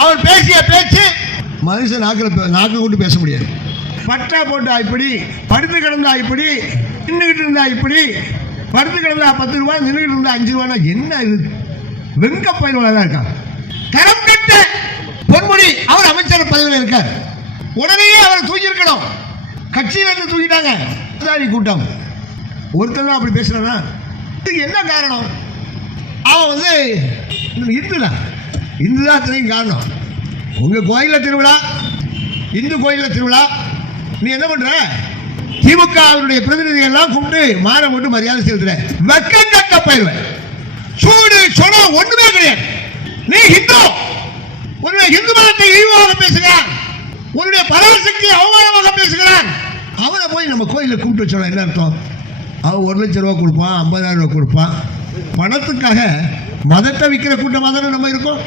அவர் பேசிய பேச்சு மனுஷன் நாக்கு கொண்டு பேச முடியாது. பட்டா போட்டா இப்படி, படுத்து கிடந்தா இப்படி, நின்றுகிட்டு இருந்தா இப்படி, படுத்து கிடந்தா 10 ரூபாய், நின்றுகிட்டு இருந்தா 5 ரூபாய்னா என்ன இது? வெங்க பயிர்களாக தான் இருக்காங்க. தரம் கட்ட பொன்முடி அவர் அமைச்சர் பதவியில் இருக்கார். உடனே அவரை தூக்கியிருக்கணும். கட்சியிலிருந்து தூக்கிட்டாங்க. கூட்டம் ஒருத்தர் தான் அப்படி பேசுறானா? இதுக்கு என்ன காரணம்? அவன் வந்து இந்து தான் அத்தனையும் காரணம். உங்க கோயிலில் திருவிழா, இந்து கோயிலில் திருவிழா, நீ என்ன பண்ற? திமுக பிரதிநிதிகள் எல்லாம் கூப்பிட்டு மாற போட்டு மரியாதை செலுத்துற. வெக்கம் கட்ட பயிர்வேன். சூடு சொனம் ஒண்ணுமே கிடையாது. நீ ஹிந்து, உன்னுடைய இந்து மதத்தை இழிவாக பேசுகிறான், உன்னுடைய பராசக்தி அவமானமாக பேசுகிறான். அவனை போய் நம்ம கோயிலில் கூப்பிட்டு வச்சோம். என்ன அர்த்தம்? அவன் 1 லட்சம் ரூபா கொடுப்பான், 50,000 ரூபா கொடுப்பான். பணத்துக்காக மதத்தை விற்கிற கூட்டமாக தானே நம்ம இருக்கோம்.